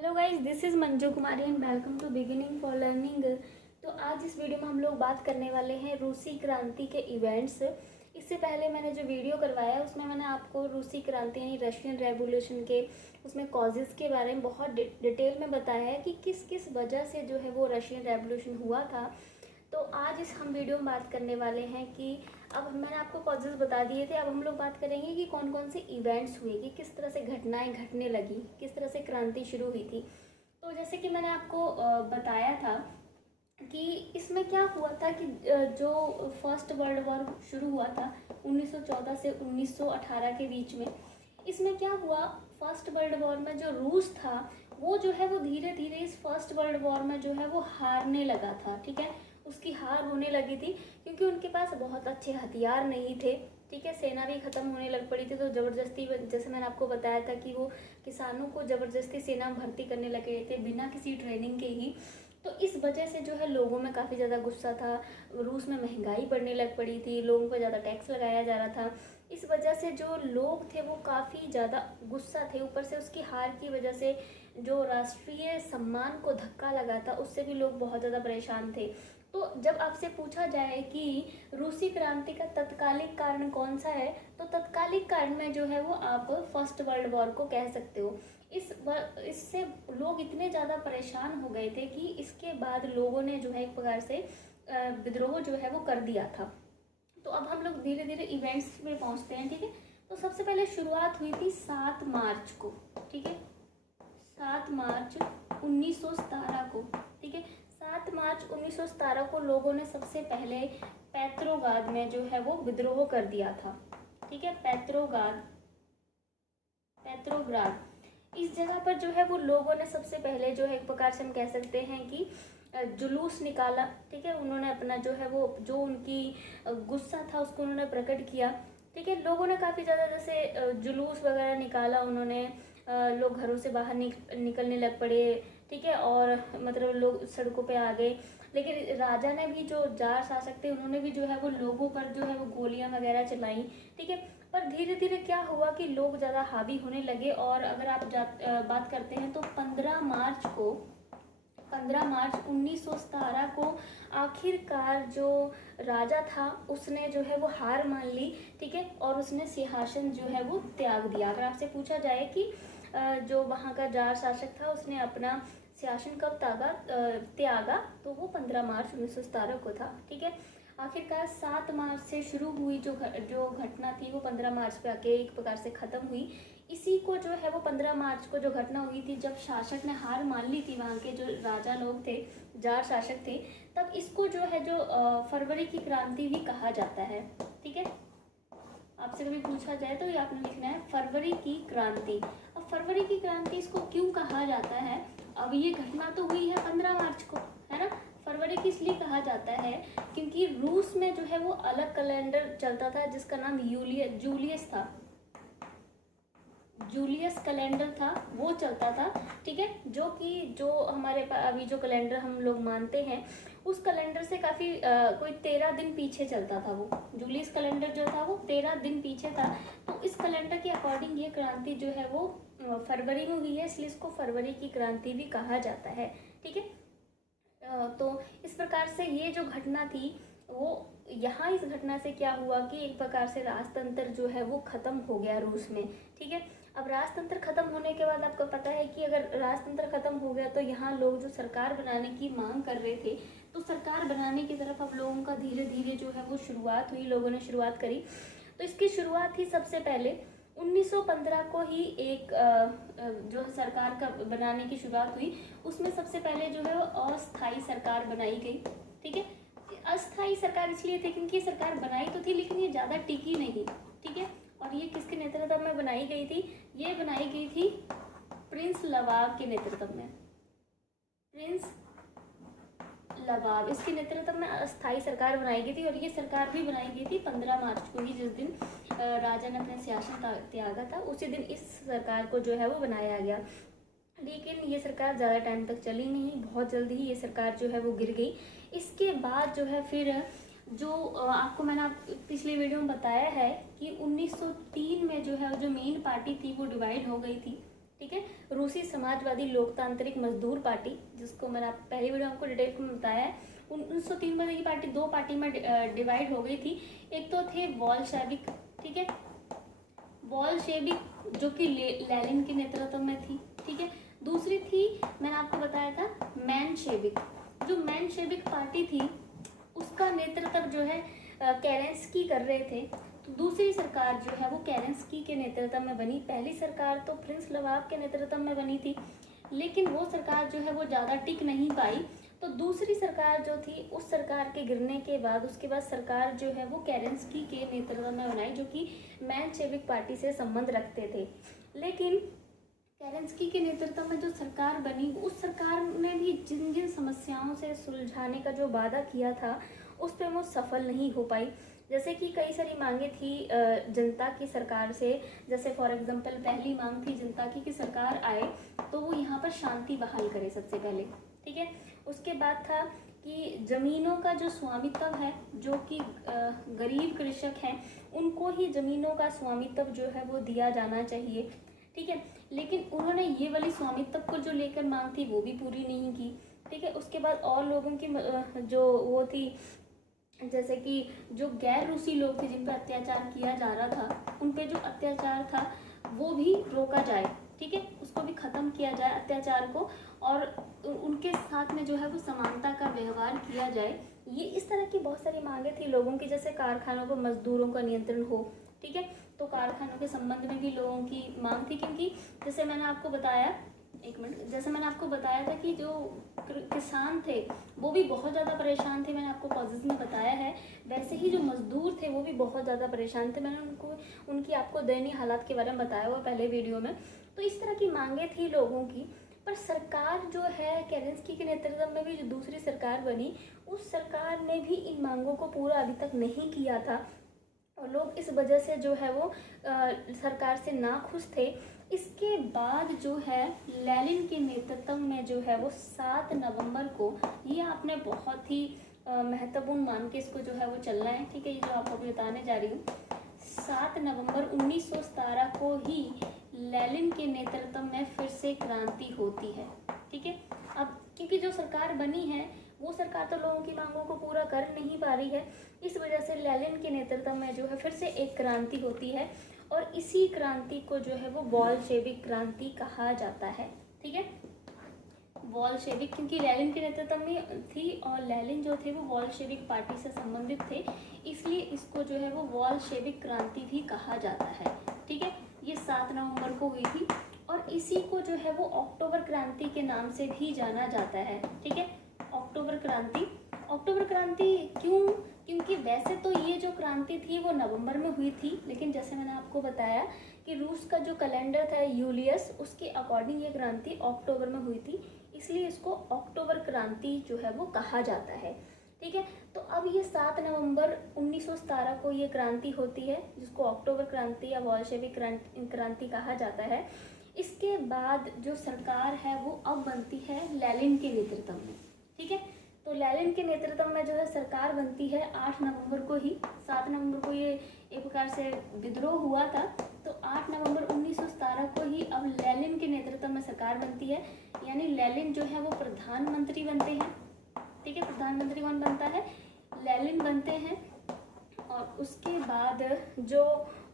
Hello guys, this is Manju Kumari and welcome to beginning for learning. तो आज इस video में हम लोग बात करने वाले हैं रूसी क्रांति के इवेंट्स। इससे पहले मैंने जो वीडियो करवाया है उसमें मैंने आपको रूसी क्रांति यानी रशियन रेवोल्यूशन के उसमें कॉजेज़ के बारे में बहुत डिटेल में बताया है कि किस किस वजह से जो है वो रशियन रेवोल्यूशन हुआ था। तो आज इस हम वीडियो में बात करने वाले हैं कि अब मैंने आपको कॉजेज़ बता दिए थे, अब हम लोग बात करेंगे कि कौन कौन से इवेंट्स हुए, कि किस तरह से घटनाएं घटने लगी, किस तरह से क्रांति शुरू हुई थी। तो जैसे कि मैंने आपको बताया था कि इसमें क्या हुआ था कि जो फर्स्ट वर्ल्ड वॉर शुरू हुआ था 1914 से 1918 के बीच में, इसमें क्या हुआ, फर्स्ट वर्ल्ड वॉर में जो रूस था वो जो है वो धीरे धीरे इस फर्स्ट वर्ल्ड वॉर में जो है वो हारने लगा था। ठीक है, उसकी हार होने लगी थी क्योंकि उनके पास बहुत अच्छे हथियार नहीं थे। ठीक है, सेना भी ख़त्म होने लग पड़ी थी, तो ज़बरदस्ती, जैसे मैंने आपको बताया था कि वो किसानों को ज़बरदस्ती सेना में भर्ती करने लगे थे बिना किसी ट्रेनिंग के ही। तो इस वजह से जो है लोगों में काफ़ी ज़्यादा गुस्सा था। रूस में महंगाई बढ़ने लग पड़ी थी, लोगों पर ज़्यादा टैक्स लगाया जा रहा था। इस वजह से जो लोग थे वो काफ़ी ज़्यादा गुस्सा थे। ऊपर से उसकी हार की वजह से जो राष्ट्रीय सम्मान को धक्का लगा था उससे भी लोग बहुत ज़्यादा परेशान थे। तो जब आपसे पूछा जाए कि रूसी क्रांति का तत्कालिक कारण कौन सा है, तो तत्कालिक कारण में जो है वो आप फर्स्ट वर्ल्ड वॉर को कह सकते हो। इससे लोग इतने ज़्यादा परेशान हो गए थे कि इसके बाद लोगों ने जो है एक प्रकार से विद्रोह जो है वो कर दिया था। तो अब हम लोग धीरे धीरे इवेंट्स में पहुंचते हैं। ठीक है, तो सबसे पहले शुरुआत हुई थी 7 मार्च को। ठीक है, 7 मार्च 1917 को। ठीक है, 7 मार्च 1917 को लोगों ने सबसे पहले पेट्रोग्राद में जो है वो विद्रोह कर दिया था। ठीक है, पेट्रोग्राद इस जगह पर जो है वो लोगों ने सबसे पहले जो है एक प्रकार से हम कह सकते हैं कि जुलूस निकाला। ठीक है, उन्होंने अपना जो है वो जो उनकी गुस्सा था उसको उन्होंने प्रकट किया। ठीक है, लोगों ने काफ़ी ज़्यादा जैसे जुलूस वगैरह निकाला उन्होंने, लोग घरों से बाहर निकलने लग पड़े। ठीक है, और मतलब लोग सड़कों पे आ गए। लेकिन राजा ने भी, जो जार शासक थे, उन्होंने भी जो है वो लोगों पर जो है वो गोलियां वगैरह चलाई। ठीक है, पर धीरे धीरे क्या हुआ कि लोग ज़्यादा हावी होने लगे। और अगर आप बात करते हैं तो 15 मार्च 1917 को आखिरकार जो राजा था उसने जो है वो हार मान ली। ठीक है, और उसने सिंहासन जो है वो त्याग दिया। अगर आपसे पूछा जाए कि जो वहाँ का जार शासक था उसने अपना सिंहासन कब त्यागा, तो वो 15 मार्च 1917 को था। ठीक है, आखिरकार 7 मार्च से शुरू हुई जो घटना थी वो 15 मार्च पे आके एक प्रकार से ख़त्म हुई। इसी को जो है वो 15 मार्च को जो घटना हुई थी जब शासक ने हार मान ली थी, वहाँ के जो राजा लोग थे, जार शासक थे, तब इसको जो है जो फरवरी की क्रांति भी कहा जाता है। ठीक है, आपसे कभी पूछा जाए तो ये आपने लिखना है फरवरी की क्रांति। अब फरवरी की क्रांति इसको क्यों कहा जाता है, अब ये घटना तो हुई है 15 मार्च को, है ना। फरवरी की इसलिए कहा जाता है क्योंकि रूस में जो है वो अलग कैलेंडर चलता था जिसका नाम जूलियस कैलेंडर था, वो चलता था। ठीक है, जो कि जो हमारे अभी जो कैलेंडर हम लोग मानते हैं उस कैलेंडर से काफ़ी कोई 13 दिन पीछे चलता था। वो जूलियस कैलेंडर जो था वो 13 दिन पीछे था। तो इस कैलेंडर के अकॉर्डिंग ये क्रांति जो है वो फरवरी में हुई है, इसलिए इसको फरवरी की क्रांति भी कहा जाता है। ठीक है, तो इस प्रकार से ये जो घटना थी वो, यहाँ इस घटना से क्या हुआ कि एक प्रकार से राजतंत्र जो है वो ख़त्म हो गया रूस में। ठीक है, अब राजतंत्र ख़त्म होने के बाद आपको पता है कि अगर राजतंत्र ख़त्म हो गया तो यहाँ लोग जो सरकार बनाने की मांग कर रहे थे, तो सरकार बनाने की तरफ अब लोगों का धीरे धीरे जो है वो शुरुआत हुई, लोगों ने शुरुआत करी। तो इसकी शुरुआत थी सबसे पहले 1915 को ही एक जो सरकार का बनाने की शुरुआत हुई, उसमें सबसे पहले जो है वो अस्थाई सरकार बनाई गई। ठीक है, अस्थाई सरकार इसलिए थी क्योंकि सरकार बनाई तो थी लेकिन ये ज़्यादा टिकी नहीं। ठीक है, और ये किसके नेतृत्व में बनाई गई थी, ये बनाई गई थी प्रिंस लवाब के नेतृत्व में। प्रिंस लवाब, इसके नेतृत्व में अस्थाई सरकार बनाई गई थी। और ये सरकार भी बनाई गई थी 15 मार्च को ही, जिस दिन राजा ने अपने सिंहासन त्यागा था, उसी दिन इस सरकार को जो है वो बनाया गया। लेकिन ये सरकार ज़्यादा टाइम तक चली नहीं, बहुत जल्दी ही ये सरकार जो है वो गिर गई। इसके बाद जो है फिर जो आपको मैंने पिछले वीडियो में बताया है कि 1903 में जो है जो मेन पार्टी थी वो डिवाइड हो गई थी। ठीक है। रूसी समाजवादी लोकतांत्रिक मजदूर पार्टी, जिसको मैंने आप पहली वीडियो में आपको डिटेल में बताया है, 1903 में ये पार्टी दो पार्टी में डिवाइड हो गई थी। एक तो थे वॉल्शेविक, ठीक है, वॉल्शेविक जो कि लेनिन के नेतृत्व में थी, ठीक है। दूसरी थी, मैंने आपको बताया था, मेनशेविक। जो मेनशेविक पार्टी थी उसका नेतृत्व जो है केरेंस्की कर रहे थे। तो दूसरी सरकार जो है वो केरेंस्की के नेतृत्व में बनी। पहली सरकार तो प्रिंस लवाब के नेतृत्व में बनी थी, लेकिन वो सरकार जो है वो ज़्यादा टिक नहीं पाई। तो दूसरी सरकार जो थी, उस सरकार के गिरने के बाद उसके बाद सरकार जो है वो केरेंस्की के नेतृत्व में बनाई, जो कि मेनशेविक पार्टी से संबंध रखते थे। लेकिन केरेंस्की के नेतृत्व में जो सरकार बनी, उस सरकार ने भी जिन जिन समस्याओं से सुलझाने का जो वादा किया था उस पर वो सफल नहीं हो पाई। जैसे कि कई सारी मांगे थी जनता की सरकार से। जैसे फॉर एग्जांपल पहली मांग थी जनता की कि सरकार आए तो वो यहाँ पर शांति बहाल करे सबसे पहले, ठीक है। उसके बाद था कि ज़मीनों का जो स्वामित्व है, जो कि गरीब कृषक हैं उनको ही ज़मीनों का स्वामित्व जो है वो दिया जाना चाहिए, ठीक है। लेकिन उन्होंने ये वाली स्वामित्व को जो लेकर मांग थी वो भी पूरी नहीं की, ठीक है। उसके बाद और लोगों की जो वो थी, जैसे कि जो गैर रूसी लोग थे जिन पर अत्याचार किया जा रहा था, उन पे जो अत्याचार था वो भी रोका जाए, ठीक है, उसको भी ख़त्म किया जाए अत्याचार को, और उनके साथ में जो है वो समानता का व्यवहार किया जाए। ये इस तरह की बहुत सारी मांगे थी लोगों की। जैसे कारखानों पर मजदूरों का नियंत्रण हो, ठीक है, तो कारखानों के संबंध में भी लोगों की मांग थी, क्योंकि जैसे मैंने आपको बताया, एक मिनट, जैसे मैंने आपको बताया था कि जो किसान थे वो भी बहुत ज़्यादा परेशान थे, मैंने आपको कॉजेज़ में बताया है। वैसे ही जो मज़दूर थे वो भी बहुत ज़्यादा परेशान थे, मैंने उनकी आपको दयनीय हालात के बारे में बताया हुआ पहले वीडियो में। तो इस तरह की मांगे थी लोगों की। पर सरकार जो है केरेंस्की के नेतृत्व में भी जो दूसरी सरकार बनी, उस सरकार ने भी इन मांगों को पूरा अभी तक नहीं किया था, और लोग इस वजह से जो है वो सरकार से नाखुश थे। इसके बाद जो है लेनिन के नेतृत्व में जो है वो 7 नवंबर को, ये आपने बहुत ही महत्वपूर्ण मान के इसको जो है वो चलना है, ठीक है। ये जो आपको अभी बताने जा रही हूँ, 7 नवंबर 1917 को ही लेनिन के नेतृत्व में फिर से क्रांति होती है, ठीक है। अब क्योंकि जो सरकार बनी है वो सरकार तो लोगों की मांगों को पूरा कर नहीं पा रही है, इस वजह से लेनिन के नेतृत्व में जो है फिर से एक क्रांति होती है, और इसी क्रांति को जो है वो बॉल्शेविक क्रांति कहा जाता है, ठीक है। बॉल्शेविक क्योंकि लेनिन के नेतृत्व में थी, और लेनिन जो थे वो बॉल्शेविक पार्टी से संबंधित थे, इसलिए इसको जो है वो बॉल्शेविक क्रांति भी कहा जाता है, ठीक है। ये 7 नवंबर को हुई थी, और इसी को जो है वो अक्टूबर क्रांति के नाम से भी जाना जाता है, ठीक है। अक्टूबर क्रांति, अक्टूबर क्रांति क्यों? क्योंकि वैसे तो ये जो क्रांति थी वो नवंबर में हुई थी, लेकिन जैसे मैंने आपको बताया कि रूस का जो कैलेंडर था यूलियस, उसके अकॉर्डिंग ये क्रांति अक्टूबर में हुई थी, इसलिए इसको अक्टूबर क्रांति जो है वो कहा जाता है, ठीक है। तो अब ये 7 नवंबर 1917 को ये क्रांति होती है, जिसको अक्टूबर क्रांति या बॉल्शेविक क्रांति कहा जाता है। इसके बाद जो सरकार है वो अब बनती है लेनिन के नेतृत्व में, ठीक है। तो लेनिन के नेतृत्व में जो है सरकार बनती है 8 नवंबर को ही। 7 नवंबर को ये एक प्रकार से विद्रोह हुआ था, तो 8 नवंबर 1917 को ही अब लेनिन के नेतृत्व में सरकार बनती है, यानी लेनिन जो है वो प्रधानमंत्री बनते हैं, ठीक है। प्रधानमंत्री कौन बनता है? लेनिन बनते हैं। और उसके बाद जो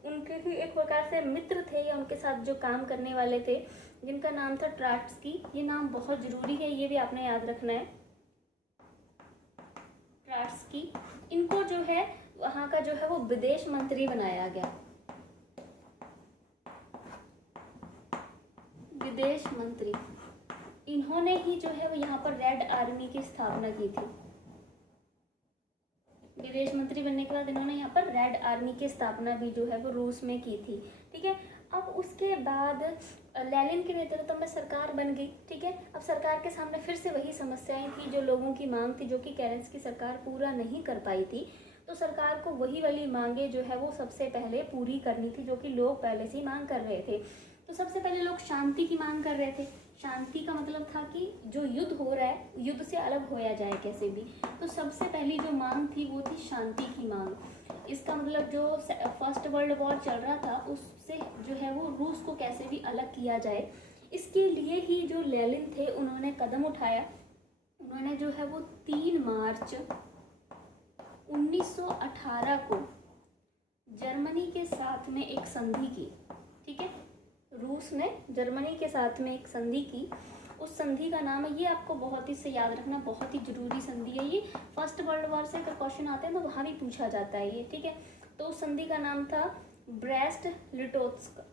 उनके ही एक प्रकार से मित्र थे या उनके साथ जो काम करने वाले थे, जिनका नाम था ट्राट्स्की, ये नाम बहुत ज़रूरी है, ये भी आपने याद रखना है, ट्राट्स्की। इनको जो है वहाँ का जो है वो विदेश मंत्री बनाया गया, विदेश मंत्री। इन्होंने ही जो है वो यहाँ पर रेड आर्मी की स्थापना की थी। विदेश मंत्री बनने के बाद इन्होंने यहाँ पर रेड आर्मी की स्थापना भी जो है वो रूस में की थी, ठीक है। अब उसके बाद लेनिन के नेतृत्व में सरकार बन गई, ठीक है। अब सरकार के सामने फिर से वही समस्याएं थी, जो लोगों की मांग थी, जो कि केरेंस्की सरकार पूरा नहीं कर पाई थी। तो सरकार को वही वाली मांगे जो है वो सबसे पहले पूरी करनी थी, जो कि लोग पहले से ही मांग कर रहे थे। तो सबसे पहले लोग शांति की मांग कर रहे थे। शांति का मतलब था कि जो युद्ध हो रहा है, युद्ध से अलग होया जाए कैसे भी। तो सबसे पहली जो मांग थी वो थी शांति की मांग। इसका मतलब जो फर्स्ट वर्ल्ड वॉर चल रहा था उससे जो है वो रूस को कैसे भी अलग किया जाए, इसके लिए ही जो लेनिन थे उन्होंने कदम उठाया। उन्होंने जो है वो 3 मार्च 1918 को जर्मनी के साथ में एक संधि की। ठीक है, रूस ने जर्मनी के साथ में एक संधि की। उस संधि का नाम है, ये आपको बहुत ही से याद रखना, बहुत ही जरूरी संधि है ये। फर्स्ट वर्ल्ड वॉर से अगर क्वेश्चन आते हैं तो वहाँ भी पूछा जाता है ये। ठीक है, तो उस संधि का नाम था ब्रेस्ट लिटोत्स्क।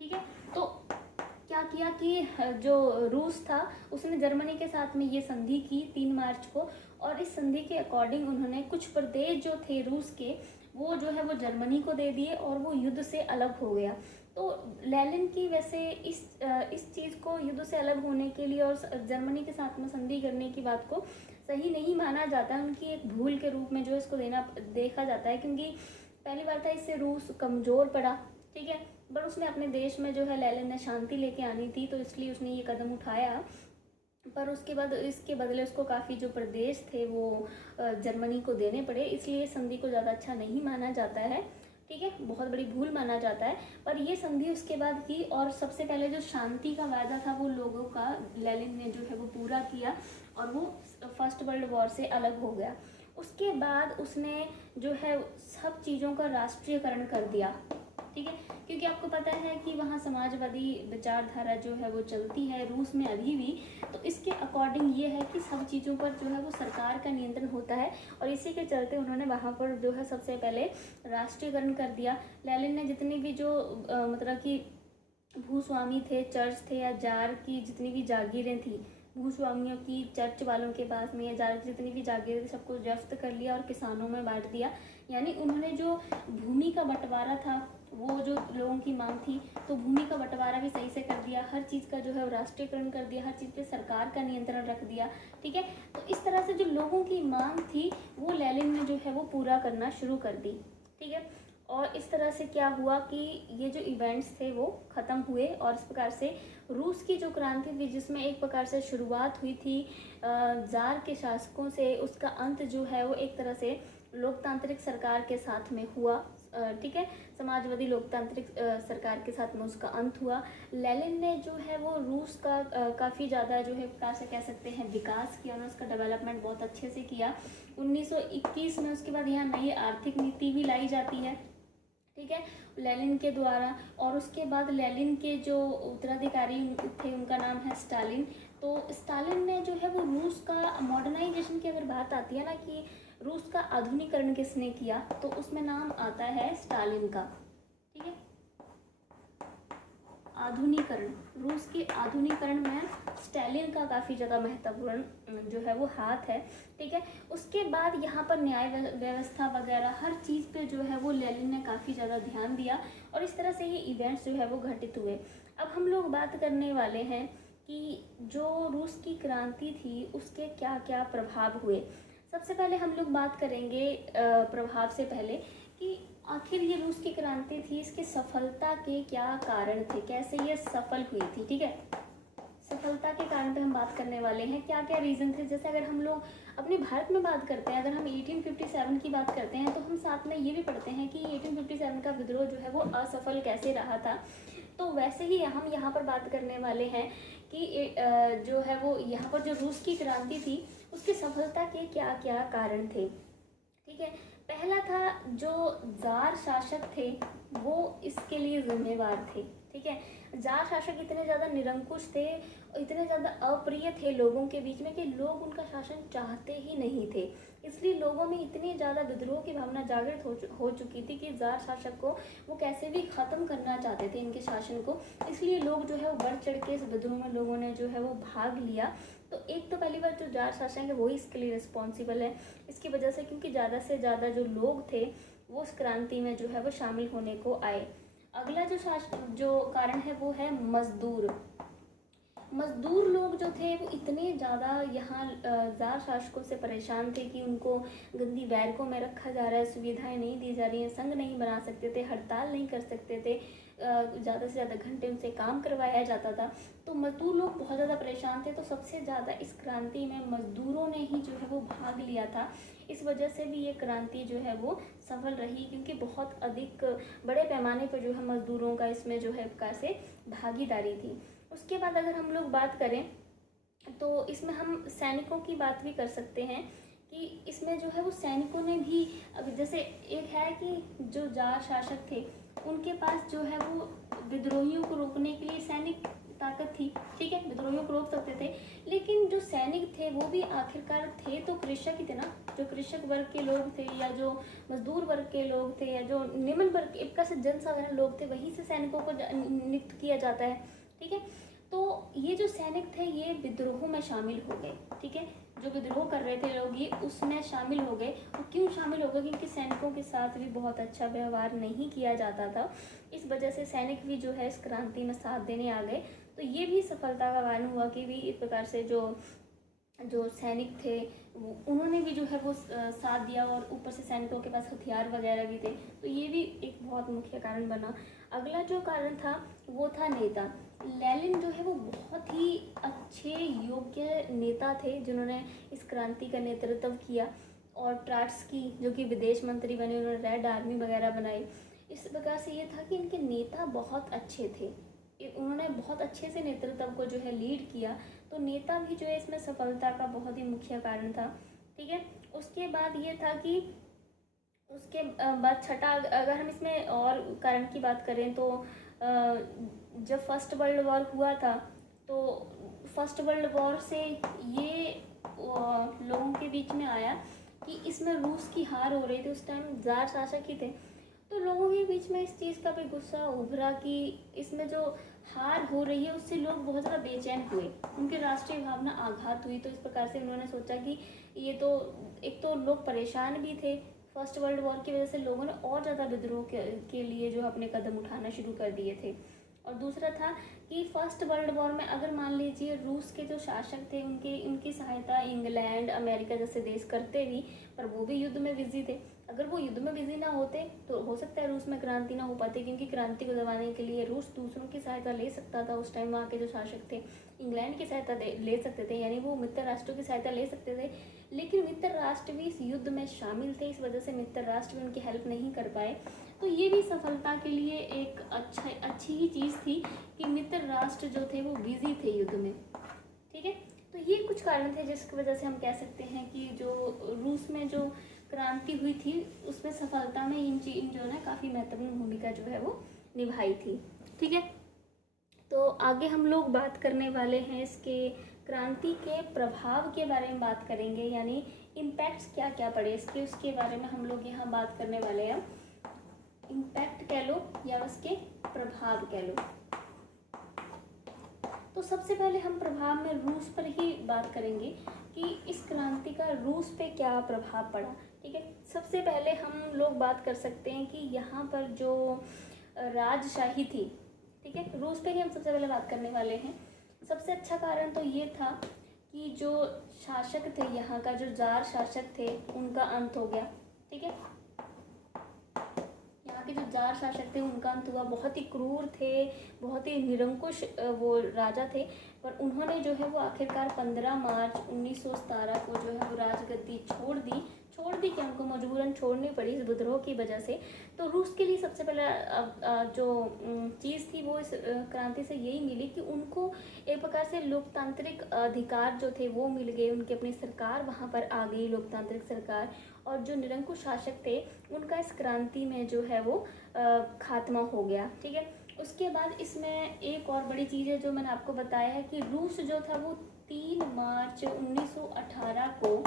ठीक है, तो क्या किया कि जो रूस था उसने जर्मनी के साथ में ये संधि की 3 मार्च को, और इस संधि के अकॉर्डिंग उन्होंने कुछ प्रदेश जो थे रूस के वो जो है वो जर्मनी को दे दिए और वो युद्ध से अलग हो गया। तो लेनिन की वैसे इस चीज़ को युद्ध से अलग होने के लिए और जर्मनी के साथ में संधि करने की बात को सही नहीं माना जाता, उनकी एक भूल के रूप में जो इसको देखा जाता है, क्योंकि पहली बार था इससे रूस कमज़ोर पड़ा। ठीक है, पर उसने अपने देश में जो है लेनिन ने शांति लेके आनी थी, तो इसलिए उसने ये कदम उठाया। पर उसके बाद इसके बदले उसको काफ़ी जो प्रदेश थे वो जर्मनी को देने पड़े, इसलिए संधि को ज़्यादा अच्छा नहीं माना जाता है। ठीक है, बहुत बड़ी भूल माना जाता है। पर ये संधि उसके बाद की, और सबसे पहले जो शांति का वायदा था वो लोगों का लेनिन ने जो है वो पूरा किया, और वो फर्स्ट वर्ल्ड वॉर से अलग हो गया। उसके बाद उसने जो है सब चीज़ों का राष्ट्रीयकरण कर दिया। ठीक है, क्योंकि आपको पता है कि वहाँ समाजवादी विचारधारा जो है वो चलती है रूस में अभी भी, तो इसके अकॉर्डिंग ये है कि सब चीज़ों पर जो है वो सरकार का नियंत्रण होता है, और इसी के चलते उन्होंने वहाँ पर जो है सबसे पहले राष्ट्रीयकरण कर दिया। लेनिन ने जितनी भी जो मतलब कि भूस्वामी थे, चर्च थे या जार की जितनी भी जागीरें थी, भूस्वामियों की, चर्च वालों के पास में या जार की जितनी भी जागीरें थी, सबको जब्त कर लिया और किसानों में बांट दिया। यानी उन्होंने जो भूमि का बंटवारा था, वो जो लोगों की मांग थी, तो भूमि का बंटवारा भी सही से कर दिया, हर चीज़ का जो है राष्ट्रीयकरण कर दिया, हर चीज़ पे सरकार का नियंत्रण रख दिया। ठीक है, तो इस तरह से जो लोगों की मांग थी वो लेनिन ने जो है वो पूरा करना शुरू कर दी। ठीक है, और इस तरह से क्या हुआ कि ये जो इवेंट्स थे वो ख़त्म हुए, और इस प्रकार से रूस की जो क्रांति थी जिसमें एक प्रकार से शुरुआत हुई थी ज़ार के शासकों से, उसका अंत जो है वो एक तरह से लोकतांत्रिक सरकार के साथ में हुआ। ठीक है, समाजवादी लोकतांत्रिक सरकार के साथ में उसका अंत हुआ। लेनिन ने जो है वो रूस का काफ़ी ज़्यादा जो है प्रकार से कह सकते हैं विकास किया, उन्होंने उसका डेवलपमेंट बहुत अच्छे से किया। 1921 में उसके बाद यहाँ नई आर्थिक नीति भी लाई जाती है। ठीक है, लेनिन के द्वारा, और उसके बाद लेनिन के जो उत्तराधिकारी थे उनका नाम है स्टालिन। तो स्टालिन ने जो है वो रूस का मॉडर्नाइजेशन की अगर बात आती है ना कि रूस का आधुनिकरण किसने किया, तो उसमें नाम आता है स्टालिन का। ठीक है, आधुनिकरण, रूस के आधुनिकरण में स्टालिन का काफ़ी ज़्यादा महत्वपूर्ण जो है वो हाथ है। ठीक है, उसके बाद यहाँ पर न्याय व्यवस्था वगैरह हर चीज़ पे जो है वो लेनिन ने काफ़ी ज़्यादा ध्यान दिया, और इस तरह से ये इवेंट्स जो है वो घटित हुए। अब हम लोग बात करने वाले हैं कि जो रूस की क्रांति थी उसके क्या क्या प्रभाव हुए। सबसे पहले हम लोग बात करेंगे प्रभाव से पहले कि आखिर ये रूस की क्रांति थी, इसकी सफलता के क्या कारण थे, कैसे ये सफल हुई थी। ठीक है, सफलता के कारण पे हम बात करने वाले हैं, क्या क्या रीज़न थे। जैसे अगर हम लोग अपने भारत में बात करते हैं, अगर हम 1857 की बात करते हैं, तो हम साथ में ये भी पढ़ते हैं कि 1857 का विद्रोह जो है वो असफल कैसे रहा था। तो वैसे ही हम यहाँ पर बात करने वाले हैं कि जो है वो यहाँ पर जो रूस की क्रांति थी उसकी सफलता के क्या क्या कारण थे। ठीक है, पहला था जो जार शासक थे वो इसके लिए जिम्मेवार थे। ठीक है, जार शासक इतने ज़्यादा निरंकुश थे, इतने ज़्यादा अप्रिय थे लोगों के बीच में कि लोग उनका शासन चाहते ही नहीं थे। इसलिए लोगों में इतनी ज़्यादा विद्रोह की भावना जागृत हो चुकी थी कि जार शासक को वो कैसे भी ख़त्म करना चाहते थे इनके शासन को। इसलिए लोग जो है वो बढ़ चढ़ के इस विद्रोह में लोगों ने जो है वो भाग लिया। तो एक तो पहली बार जो जार शासक है वही इसके लिए रिस्पॉन्सिबल है, इसकी वजह से, क्योंकि ज़्यादा से ज़्यादा जो लोग थे वो उस क्रांति में जो है वो शामिल होने को आए। अगला जो कारण है वो है मजदूर। मज़दूर लोग जो थे वो इतने ज़्यादा यहाँ ज़ार शासकों से परेशान थे कि उनको गंदी बैरकों में रखा जा रहा है, सुविधाएं नहीं दी जा रही हैं, संघ नहीं बना सकते थे, हड़ताल नहीं कर सकते थे, ज़्यादा से ज़्यादा घंटे उनसे काम करवाया जाता था। तो मज़दूर लोग बहुत ज़्यादा परेशान थे। तो सबसे ज़्यादा इस क्रांति में मज़दूरों ने ही जो है वो भाग लिया था। इस वजह से भी ये क्रांति जो है वो सफल रही, क्योंकि बहुत अधिक बड़े पैमाने पर जो है मज़दूरों का इसमें जो है प्रकार से भागीदारी थी। उसके बाद अगर हम लोग बात करें तो इसमें हम सैनिकों की बात भी कर सकते हैं कि इसमें जो है वो सैनिकों ने भी, अब जैसे एक है कि जो जार शासक थे उनके पास जो है वो विद्रोहियों को रोकने के लिए सैनिक ताकत थी, ठीक है, विद्रोहियों को रोक सकते थे। लेकिन जो सैनिक थे वो भी आखिरकार थे तो कृषक ही थे ना। जो कृषक वर्ग के लोग थे या जो मजदूर वर्ग के लोग थे या जो निम्न वर्ग, एक प्रकार से जनसाधारण लोग थे, वहीं से सैनिकों को नियुक्त किया जाता है, ठीक है। तो ये जो सैनिक थे ये विद्रोह में शामिल हो गए, ठीक है। जो विद्रोह कर रहे थे लोग ये उसमें शामिल हो गए। और क्यों शामिल हो गए? क्योंकि सैनिकों के साथ भी बहुत अच्छा व्यवहार नहीं किया जाता था। इस वजह से सैनिक भी जो है इस क्रांति में साथ देने आ गए। तो ये भी सफलता का कारण हुआ कि भी इस प्रकार से जो जो सैनिक थे उन्होंने भी जो है वो साथ दिया, और ऊपर से सैनिकों के पास हथियार वगैरह भी थे। तो ये भी एक बहुत मुख्य कारण बना। अगला जो कारण था वो था नेता। लेनिन जो है वो बहुत ही अच्छे योग्य नेता थे जिन्होंने इस क्रांति का नेतृत्व किया। और ट्राट्स्की जो कि विदेश मंत्री बने, उन्होंने रेड आर्मी वगैरह बनाई। इस प्रकार से ये था कि इनके नेता बहुत अच्छे थे, उन्होंने बहुत अच्छे से नेतृत्व को जो है लीड किया। तो नेता भी जो है इसमें सफलता का बहुत ही मुख्य कारण था, ठीक है। उसके बाद ये था कि उसके बाद छठा, अगर हम इसमें और कारण की बात करें तो जब फर्स्ट वर्ल्ड वॉर हुआ था तो फर्स्ट वर्ल्ड वॉर से ये लोगों के बीच में आया कि इसमें रूस की हार हो रही थी। उस टाइम ज़ार शासक ही थे, तो लोगों के बीच में इस चीज़ का भी गुस्सा उभरा कि इसमें जो हार हो रही है उससे लोग बहुत ज़्यादा बेचैन हुए, उनके राष्ट्रीय भावना आघात हुई। तो इस प्रकार से उन्होंने सोचा कि ये तो, एक तो लोग परेशान भी थे फर्स्ट वर्ल्ड वॉर की वजह से, लोगों ने और ज़्यादा विद्रोह के लिए जो अपने कदम उठाना शुरू कर दिए थे। और दूसरा था कि फर्स्ट वर्ल्ड वॉर में अगर मान लीजिए रूस के जो शासक थे उनकी सहायता इंग्लैंड अमेरिका जैसे देश करते भी, पर वो भी युद्ध में बिजी थे। अगर वो युद्ध में बिजी ना होते तो हो सकता है रूस में क्रांति ना हो पाती, क्योंकि क्रांति को दबाने के लिए रूस दूसरों की सहायता ले सकता था। उस टाइम वहाँ के जो शासक थे इंग्लैंड की सहायता ले सकते थे, यानी वो मित्र राष्ट्रों की सहायता ले सकते थे। लेकिन मित्र राष्ट्र भी इस युद्ध में शामिल थे, इस वजह से मित्र राष्ट्र भी उनकी हेल्प नहीं कर पाए। तो ये भी सफलता के लिए एक अच्छी ही चीज़ थी कि मित्र राष्ट्र जो थे वो बिजी थे युद्ध में, ठीक है। तो ये कुछ कारण थे जिसकी वजह से हम कह सकते हैं कि जो रूस में जो क्रांति हुई थी उसमें सफलता में इन जो है काफ़ी महत्वपूर्ण भूमिका जो है वो निभाई थी, ठीक है। तो आगे हम लोग बात करने वाले हैं इसके क्रांति के प्रभाव के बारे में बात करेंगे, यानी इम्पैक्ट्स क्या क्या पड़े इसके, उसके बारे में हम लोग यहाँ बात करने वाले हैं। इम्पैक्ट कह लो या उसके प्रभाव कह लो। तो सबसे पहले हम प्रभाव में रूस पर ही बात करेंगे कि इस क्रांति का रूस पे क्या प्रभाव पड़ा, ठीक है। सबसे पहले हम लोग बात कर सकते हैं कि यहाँ पर जो राजशाही थी, ठीक है, रूस पे ही हम सबसे पहले बात करने वाले हैं। सबसे अच्छा कारण तो ये था कि जो शासक थे यहाँ का, जो जार शासक थे उनका अंत हो गया, ठीक है। के जो जार शासक थे उनका अंत हुआ। बहुत ही क्रूर थे, बहुत ही निरंकुश वो राजा थे, पर उन्होंने जो है वो आखिरकार 15 मार्च 1917 को जो है वो राजगद्दी छोड़ दी क्या, उनको मजबूरन छोड़नी पड़ी इस विद्रोह की वजह से। तो रूस के लिए सबसे पहला जो चीज़ थी वो इस क्रांति से यही मिली कि उनको एक प्रकार से लोकतांत्रिक अधिकार जो थे वो मिल गए, उनकी अपनी सरकार वहाँ पर आ गई, लोकतांत्रिक सरकार। और जो निरंकुश शासक थे उनका इस क्रांति में जो है वो खात्मा हो गया, ठीक है। उसके बाद इसमें एक और बड़ी चीज़ है जो मैंने आपको बताया है कि रूस जो था वो 3 मार्च 1918 को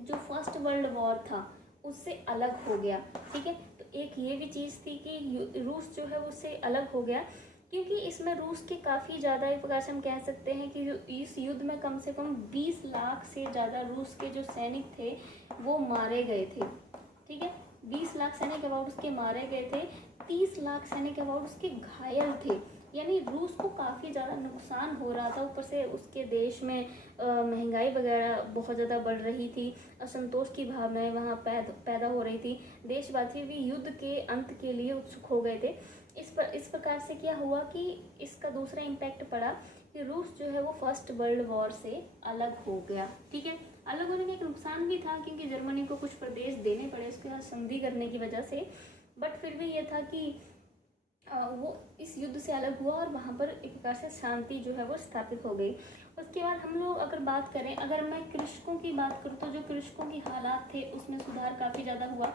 जो फर्स्ट वर्ल्ड वॉर था उससे अलग हो गया, ठीक है। तो एक ये भी चीज़ थी कि रूस जो है उससे अलग हो गया, क्योंकि इसमें रूस के काफ़ी ज़्यादा एक प्रकार से हम कह सकते हैं कि इस युद्ध में कम से कम 20 लाख से ज़्यादा रूस के जो सैनिक थे वो मारे गए थे, ठीक है। 20 लाख सैनिक अबाउट उसके मारे गए थे, 30 लाख सैनिक अबाउट उसके घायल थे। यानी रूस को काफ़ी ज़्यादा नुकसान हो रहा था। ऊपर से उसके देश में महंगाई वगैरह बहुत ज़्यादा बढ़ रही थी, असंतोष की भावनाएं वहाँ पैदा हो रही थी। देशवासी भी युद्ध के अंत के लिए उत्सुक हो गए थे। इस प्रकार से क्या हुआ कि इसका दूसरा इम्पैक्ट पड़ा कि रूस जो है वो फर्स्ट वर्ल्ड वॉर से अलग हो गया। ठीक है, अलग होने का एक नुकसान भी था क्योंकि जर्मनी को कुछ प्रदेश देने पड़े उसके साथ संधि करने की वजह से, बट फिर भी ये था कि वो इस युद्ध से अलग हुआ और वहाँ पर एक प्रकार से शांति जो है वो स्थापित हो गई। उसके बाद हम लोग अगर बात करें, अगर मैं कृषकों की बात करूँ तो जो कृषकों की हालात थे उसमें सुधार काफ़ी ज़्यादा हुआ,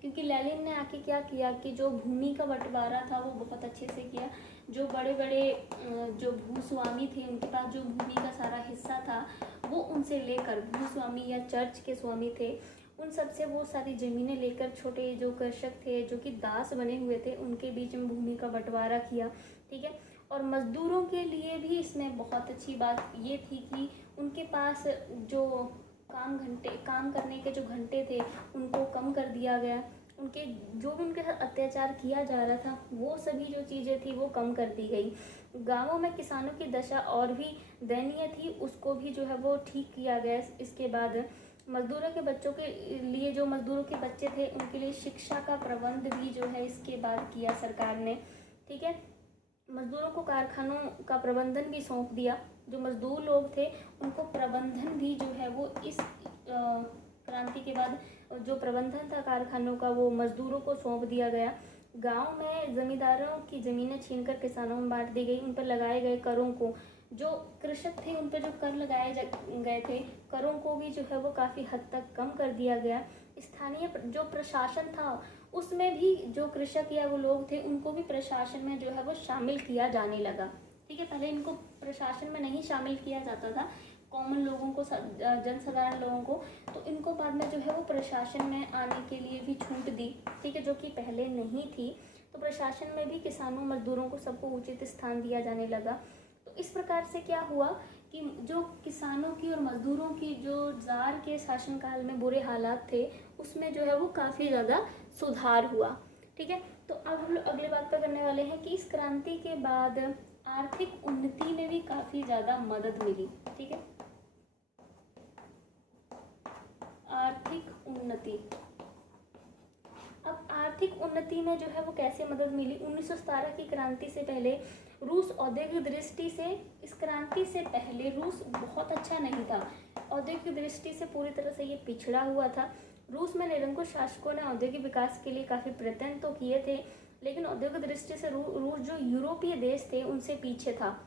क्योंकि लेनिन ने आके क्या किया कि जो भूमि का बंटवारा था वो बहुत अच्छे से किया। जो बड़े बड़े जो भूस्वामी थे उनके पास जो भूमि का सारा हिस्सा था वो उनसे लेकर, भूस्वामी या चर्च के स्वामी थे उन सब से वो सारी ज़मीनें लेकर छोटे जो कृषक थे जो कि दास बने हुए थे उनके बीच में भूमि का बंटवारा किया। ठीक है, और मज़दूरों के लिए भी इसमें बहुत अच्छी बात ये थी कि उनके पास जो काम करने के जो घंटे थे उनको कम कर दिया गया। उनके जो भी उनके साथ अत्याचार किया जा रहा था वो सभी जो चीज़ें थी वो कम कर दी गई। गाँवों में किसानों की दशा और भी दयनीय थी, उसको भी जो है वो ठीक किया गया। इसके बाद मज़दूरों के बच्चों के लिए, जो मज़दूरों के बच्चे थे उनके लिए शिक्षा का प्रबंध भी जो है इसके बाद किया सरकार ने। ठीक है, मज़दूरों को कारखानों का प्रबंधन भी सौंप दिया। जो मज़दूर लोग थे उनको प्रबंधन भी जो है वो इस क्रांति के बाद जो प्रबंधन था कारखानों का वो मज़दूरों को सौंप दिया गया। गांव में ज़मींदारों की ज़मीनें छीनकर किसानों में बांट दी गई। उन पर लगाए गए करों को, जो कृषक थे उन पर जो कर लगाए गए थे करों को भी जो है वो काफ़ी हद तक कम कर दिया गया। स्थानीय जो प्रशासन था उसमें भी जो कृषक या वो लोग थे उनको भी प्रशासन में जो है वो शामिल किया जाने लगा। ठीक है, पहले इनको प्रशासन में नहीं शामिल किया जाता था, कॉमन लोगों को, जनसाधारण लोगों को, तो इनको बाद में जो है वो प्रशासन में आने के लिए भी छूट दी। ठीक है, जो कि पहले नहीं थी। तो प्रशासन में भी किसानों मजदूरों को सबको उचित स्थान दिया जाने लगा। तो इस प्रकार से क्या हुआ कि जो किसानों की और मजदूरों की जो ज़ार के शासनकाल में बुरे हालात थे उसमें जो है वो काफ़ी ज़्यादा सुधार हुआ। ठीक है, तो अब हम लोग अगले बात पर करने वाले हैं कि इस क्रांति के बाद आर्थिक उन्नति में भी काफ़ी ज़्यादा मदद मिली। ठीक है, आर्थिक उन्नति। अब आर्थिक उन्नति में जो है वो कैसे मदद मिली? 1917 की क्रांति से पहले रूस औद्योगिक दृष्टि से, इस क्रांति से पहले रूस बहुत अच्छा नहीं था। औद्योगिक दृष्टि से पूरी तरह से ये पिछड़ा हुआ था। रूस में निरंकुश शासकों ने औद्योगिक विकास के लिए काफ़ी प्रयत्न तो किए थे, लेकिन औद्योगिक दृष्टि से रूस जो यूरोपीय देश थे उनसे पीछे था।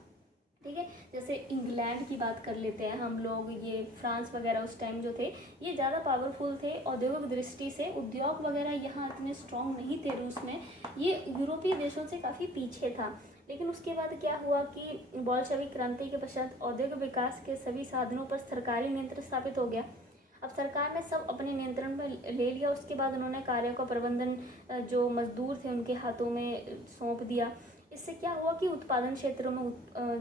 ठीक है, जैसे इंग्लैंड की बात कर लेते हैं हम लोग, ये फ्रांस वगैरह उस टाइम जो थे ये ज़्यादा पावरफुल थे औद्योगिक दृष्टि से। उद्योग वगैरह यहाँ इतने स्ट्रॉन्ग नहीं थे रूस में, ये यूरोपीय देशों से काफ़ी पीछे था। लेकिन उसके बाद क्या हुआ कि बोल्शेविक क्रांति के पश्चात औद्योगिक विकास के सभी साधनों पर सरकारी नियंत्रण स्थापित हो गया। अब सरकार ने सब अपने नियंत्रण में ले लिया। उसके बाद उन्होंने कार्यों का प्रबंधन जो मजदूर थे उनके हाथों में सौंप दिया। इससे क्या हुआ कि उत्पादन क्षेत्रों में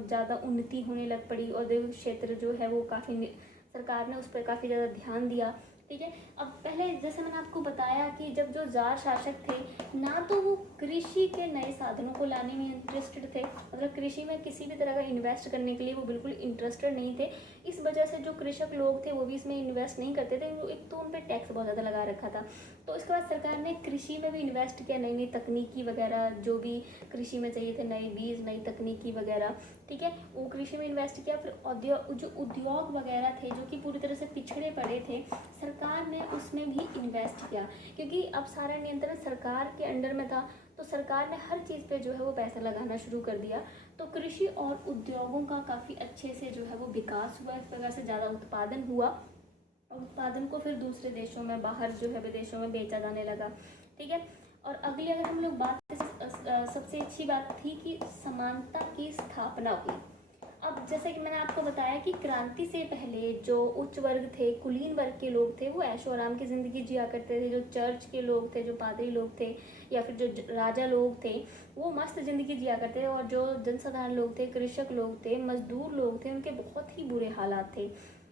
ज़्यादा उन्नति होने लग पड़ी। औद्योगिक क्षेत्र जो है वो काफ़ी, सरकार ने उस पर काफ़ी ज़्यादा ध्यान दिया। ठीक है, अब पहले जैसे मैंने आपको बताया कि जब जो जार शासक थे ना तो वो कृषि के नए साधनों को लाने में इंटरेस्टेड थे, मतलब कृषि में किसी भी तरह का इन्वेस्ट करने के लिए वो बिल्कुल इंटरेस्टेड नहीं थे। इस वजह से जो कृषक लोग थे वो भी इसमें इन्वेस्ट नहीं करते थे। एक तो उन पर टैक्स बहुत ज़्यादा लगा रखा था। तो इसके बाद सरकार ने कृषि में भी इन्वेस्ट किया, नई नई तकनीकी वगैरह जो भी कृषि में चाहिए थे, नए बीज, नई तकनीकी वगैरह। ठीक है, वो कृषि में इन्वेस्ट किया। फिर उद्योग वगैरह थे जो कि पूरी तरह से पिछड़े पड़े थे, सरकार ने उसमें भी इन्वेस्ट किया, क्योंकि अब सारा नियंत्रण सरकार के अंडर में था। तो सरकार ने हर चीज़ पे जो है वो पैसा लगाना शुरू कर दिया। तो कृषि और उद्योगों का काफ़ी अच्छे से जो है वो विकास हुआ। इस प्रकार से ज़्यादा उत्पादन हुआ और उत्पादन को फिर दूसरे देशों में, बाहर जो है विदेशों में बेचा जाने लगा। ठीक है, और अगली अगर हम लोग बात, सबसे अच्छी बात थी कि समानता की स्थापना हुई। अब जैसे कि मैंने आपको बताया कि क्रांति से पहले जो उच्च वर्ग थे, कुलीन वर्ग के लोग थे, वो ऐशो आराम की ज़िंदगी जिया करते थे। जो चर्च के लोग थे, जो पादरी लोग थे या फिर जो राजा लोग थे वो मस्त ज़िंदगी जिया करते थे। और जो जनसाधारण लोग थे, कृषक लोग थे, मजदूर लोग थे, उनके बहुत ही बुरे हालात थे।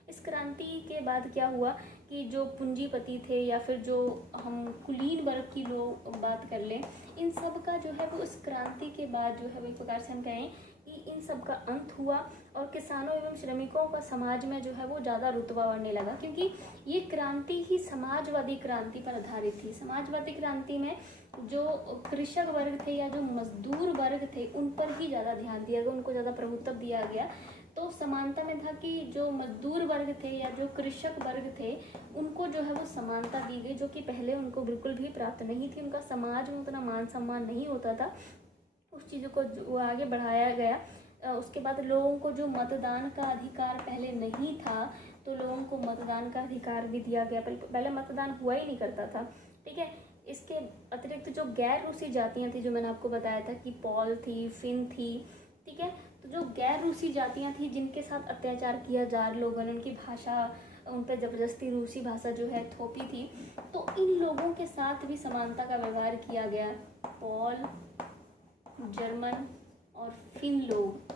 इस क्रांति के बाद क्या हुआ कि जो पूंजीपति थे या फिर जो हम कुलीन वर्ग की लोग बात कर लें, इन सब का जो है वो इस क्रांति के बाद जो है वो एक प्रकार से हम कहें कि इन सब का अंत हुआ और किसानों एवं श्रमिकों का समाज में जो है वो ज़्यादा रुतबा बढ़ने लगा, क्योंकि ये क्रांति ही समाजवादी क्रांति पर आधारित थी। समाजवादी क्रांति में जो कृषक वर्ग थे या जो मजदूर वर्ग थे उन पर ही ज़्यादा ध्यान दिया गया, उनको ज़्यादा प्रभुत्व दिया गया। तो समानता में था कि जो मजदूर वर्ग थे या जो कृषक वर्ग थे उनको जो है वो समानता दी गई, जो कि पहले उनको बिल्कुल भी प्राप्त नहीं थी। उनका समाज में उतना मान सम्मान नहीं होता था। उस चीज़ों को जो आगे बढ़ाया गया। उसके बाद लोगों को जो मतदान का अधिकार पहले नहीं था, तो लोगों को मतदान का अधिकार भी दिया गया। पहले मतदान हुआ ही नहीं करता था, ठीक है। इसके अतिरिक्त जो गैर रूसी जातियाँ थी, जो मैंने आपको बताया था कि पॉल थी, फिन थी, ठीक है। तो जो गैर रूसी जातियाँ थी जिनके साथ अत्याचार किया जार लोगों ने, उनकी भाषा, उन पर ज़बरदस्ती रूसी भाषा जो है थोपी थी, तो इन लोगों के साथ भी समानता का व्यवहार किया गया। पॉल, जर्मन और फिन लोग,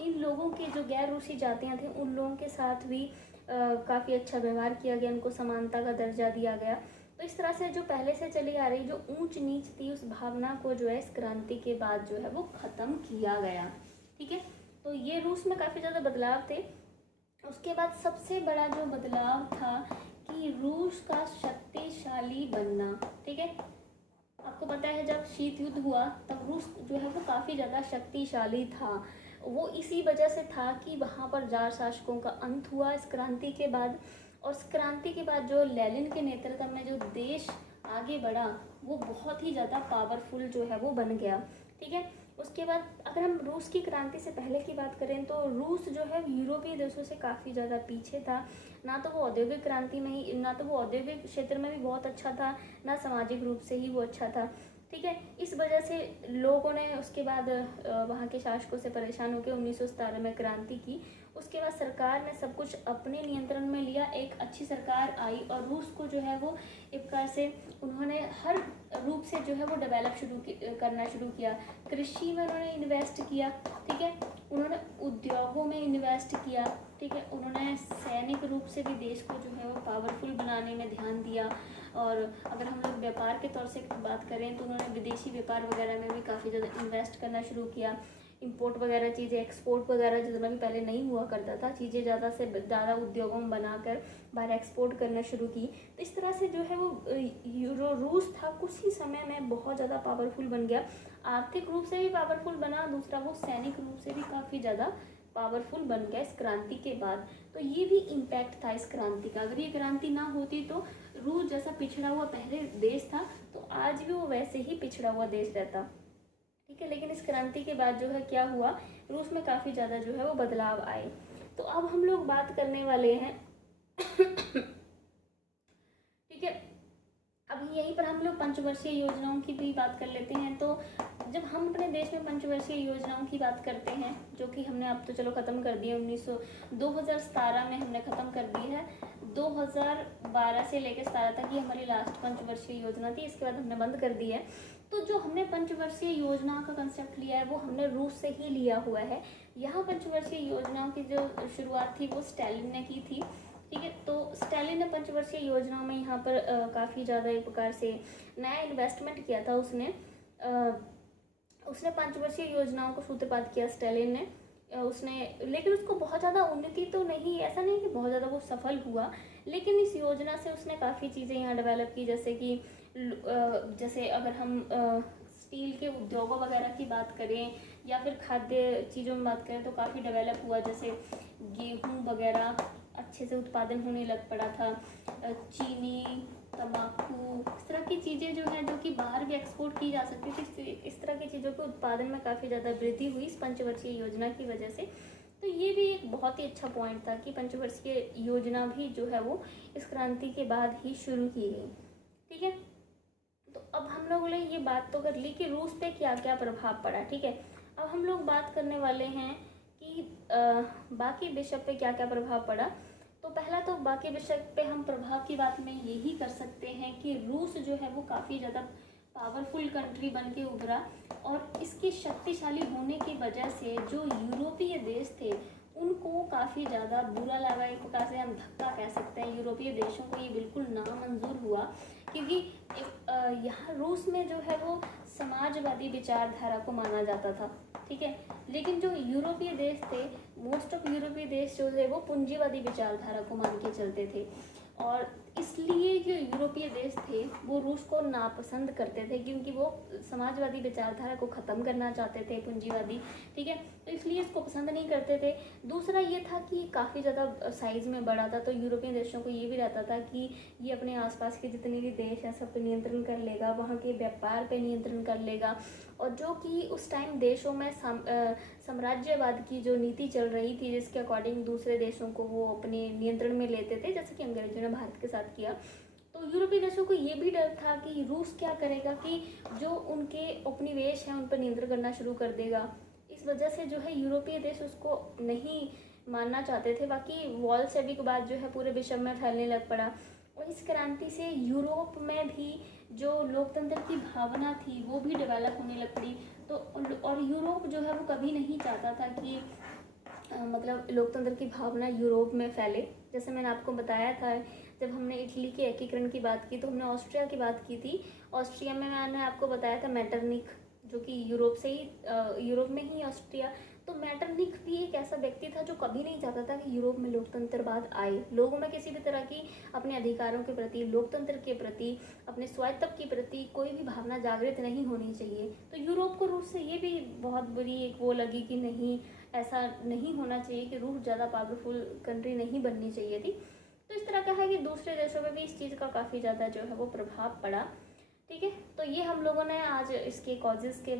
इन लोगों के जो गैर रूसी जातियाँ थीं उन लोगों के साथ भी काफ़ी अच्छा व्यवहार किया गया, उनको समानता का दर्जा दिया गया। तो इस तरह से जो पहले से चली आ रही जो ऊंच नीच थी उस भावना को जो है इस क्रांति के बाद जो है वो ख़त्म किया गया, ठीक है। तो ये रूस में काफ़ी ज़्यादा बदलाव थे। उसके बाद सबसे बड़ा जो बदलाव था कि रूस का शक्तिशाली बनना, ठीक है। आपको पता है जब शीत युद्ध हुआ तब रूस जो है वो काफ़ी ज़्यादा शक्तिशाली था। वो इसी वजह से था कि वहाँ पर जार शासकों का अंत हुआ इस क्रांति के बाद, और इस क्रांति के बाद जो लेनिन के नेतृत्व में जो देश आगे बढ़ा वो बहुत ही ज़्यादा पावरफुल जो है वो बन गया, ठीक है। उसके बाद अगर हम रूस की क्रांति से पहले की बात करें तो रूस जो है यूरोपीय देशों से काफ़ी ज़्यादा पीछे था। ना तो वो औद्योगिक क्रांति में ही, ना तो वो औद्योगिक क्षेत्र में भी बहुत अच्छा था, ना सामाजिक रूप से ही वो अच्छा था, ठीक है। इस वजह से लोगों ने उसके बाद वहाँ के शासकों से परेशान होकर 1917 में क्रांति की। उसके बाद सरकार ने सब कुछ अपने नियंत्रण में लिया, एक अच्छी सरकार आई और रूस को जो है वो एक प्रकार से उन्होंने हर रूप से जो है वो डेवलप करना शुरू किया। कृषि में उन्होंने इन्वेस्ट किया, ठीक है। उन्होंने उद्योगों में इन्वेस्ट किया, ठीक है। उन्होंने सैनिक रूप से भी देश को जो है वो पावरफुल बनाने में ध्यान दिया। और अगर हम लोग व्यापार के तौर से बात करें तो उन्होंने विदेशी व्यापार वगैरह में भी काफ़ी ज़्यादा इन्वेस्ट करना शुरू किया। इंपोर्ट वगैरह चीज़ें, एक्सपोर्ट वगैरह जितना भी पहले नहीं हुआ करता था, चीज़ें ज़्यादा से ज़्यादा उद्योगों में बनाकर बाहर एक्सपोर्ट करना शुरू की। तो इस तरह से जो है वो रूस था कुछ ही समय में बहुत ज़्यादा पावरफुल बन गया। आर्थिक रूप से भी पावरफुल बना, दूसरा वो सैनिक रूप से भी काफ़ी ज़्यादा पावरफुल बन गया इस क्रांति के बाद। तो ये भी इम्पैक्ट था इस क्रांति का। अगर ये क्रांति ना होती तो रूस जैसा पिछड़ा हुआ पहले देश था तो आज भी वो वैसे ही पिछड़ा हुआ देश रहता, ठीक है। लेकिन इस क्रांति के बाद जो है क्या हुआ, रूस में काफ़ी ज़्यादा जो है वो बदलाव आए। तो अब हम लोग बात करने वाले हैं ठीक है। अब यहीं पर हम लोग पंचवर्षीय योजनाओं की भी बात कर लेते हैं। तो जब हम अपने देश में पंचवर्षीय योजनाओं की बात करते हैं, जो कि हमने अब तो चलो ख़त्म कर दी है, 2017 में हमने ख़त्म कर दी है। 2012 से लेकर 17 तक ही हमारी लास्ट पंचवर्षीय योजना थी, इसके बाद हमने बंद कर दी है। तो जो हमने पंचवर्षीय योजना का कंसेप्ट लिया है वो हमने रूस से ही लिया हुआ है। यहाँ पंचवर्षीय योजनाओं की जो शुरुआत थी वो स्टालिन ने की थी, ठीक है। तो स्टालिन ने पंचवर्षीय योजनाओं में यहाँ पर काफ़ी ज़्यादा एक प्रकार से नया इन्वेस्टमेंट किया था। उसने पंचवर्षीय योजनाओं को सूत्रपात किया स्टालिन ने। लेकिन उसको बहुत ज़्यादा उन्नति तो नहीं, ऐसा नहीं कि बहुत ज़्यादा वो सफल हुआ, लेकिन इस योजना से उसने काफ़ी चीज़ें यहाँ डेवलप की। जैसे अगर हम स्टील के उद्योगों वगैरह की बात करें या फिर खाद्य चीज़ों में बात करें तो काफ़ी डेवलप हुआ। जैसे गेहूँ वगैरह अच्छे से उत्पादन होने लग पड़ा था। चीनी, तंबाकू, इस तरह की चीज़ें जो हैं जो कि बाहर भी एक्सपोर्ट की जा सकती थी, इस तरह की चीज़ों के उत्पादन में काफ़ी ज़्यादा वृद्धि हुई इस पंचवर्षीय योजना की वजह से। तो ये भी एक बहुत ही अच्छा पॉइंट था कि पंचवर्षीय योजना भी जो है वो इस क्रांति के बाद ही शुरू की गई, ठीक है। तो अब हम लोगों ने ये बात तो कर ली कि रूस पे क्या क्या प्रभाव पड़ा, ठीक है। अब हम लोग बात करने वाले हैं कि बाकी विश्व पे क्या क्या प्रभाव पड़ा। तो पहला तो बाकी विश्व पे हम प्रभाव की बात में यही कर सकते हैं कि रूस जो है वो काफ़ी ज़्यादा पावरफुल कंट्री बन के उभरा, और इसके शक्तिशाली होने की वजह से जो यूरोपीय देश थे उनको काफ़ी ज़्यादा बुरा लगा, एक प्रकार से हम धक्का कह सकते हैं। यूरोपीय देशों को ये बिल्कुल नामंजूर हुआ, क्योंकि यहाँ रूस में जो है वो समाजवादी विचारधारा को माना जाता था, ठीक है। लेकिन जो यूरोपीय देश थे, मोस्ट ऑफ यूरोपीय देश जो थे वो पूंजीवादी विचारधारा को मान के चलते थे, और इसलिए जो यूरोपीय देश थे वो रूस को नापसंद करते थे, क्योंकि वो समाजवादी विचारधारा को ख़त्म करना चाहते थे, पूंजीवादी, ठीक है। तो इसलिए इसको पसंद नहीं करते थे। दूसरा ये था कि काफ़ी ज़्यादा साइज़ में बड़ा था, तो यूरोपियन देशों को ये भी रहता था कि ये अपने आसपास के जितने भी देश हैं सब पे नियंत्रण कर लेगा, वहाँ के व्यापार पे नियंत्रण कर लेगा। और जो कि उस टाइम देशों में साम्राज्यवाद की जो नीति चल रही थी, जिसके अकॉर्डिंग दूसरे देशों को वो अपने नियंत्रण में लेते थे, जैसे कि अंग्रेजों ने भारत के साथ किया। तो यूरोपीय देशों को ये भी डर था कि रूस क्या करेगा कि जो उनके उपनिवेश हैं उन पर नियंत्रण करना शुरू कर देगा। इस वजह से जो है यूरोपीय देश उसको नहीं मानना चाहते थे। बाकी वॉल्शेविक के बाद जो है पूरे विश्व में फैलने लग पड़ा, और इस क्रांति से यूरोप में भी जो लोकतंत्र की भावना थी वो भी डेवलप होने लग पड़ी। तो और यूरोप जो है वो कभी नहीं चाहता था कि मतलब लोकतंत्र की भावना यूरोप में फैले। जैसे मैंने आपको बताया था, जब हमने इटली के एकीकरण की बात की तो हमने ऑस्ट्रिया की बात की थी। ऑस्ट्रिया में मैंने आपको बताया था मेटरनिख, जो कि यूरोप में ही ऑस्ट्रिया। तो मेटरनिख भी एक ऐसा व्यक्ति था जो कभी नहीं चाहता था कि यूरोप में लोकतंत्रवाद आए। लोगों में किसी भी तरह की अपने अधिकारों के प्रति, लोकतंत्र के प्रति, अपने स्वायत्त के प्रति कोई भी भावना जागृत नहीं होनी चाहिए। तो यूरोप को रूस से ये भी बहुत बुरी एक वो लगी कि नहीं, ऐसा नहीं होना चाहिए कि रूस ज़्यादा पावरफुल कंट्री नहीं बननी चाहिए थी। तो इस तरह का है कि दूसरे देशों में भी इस चीज़ का काफ़ी ज़्यादा जो है वो प्रभाव पड़ा, ठीक है। तो ये हम लोगों ने आज इसके कॉजेज़ के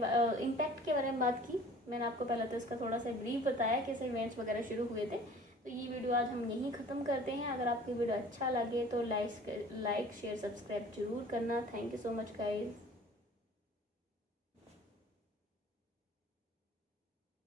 इम्पैक्ट के बारे में बात की। मैंने आपको पहले तो इसका थोड़ा सा ब्रीफ बताया कैसे इवेंट्स वगैरह शुरू हुए थे। तो ये वीडियो आज हम यहीं ख़त्म करते हैं। अगर आपकी वीडियो अच्छा लगे तो लाइक शेयर सब्सक्राइब जरूर करना। Thank you so much guys.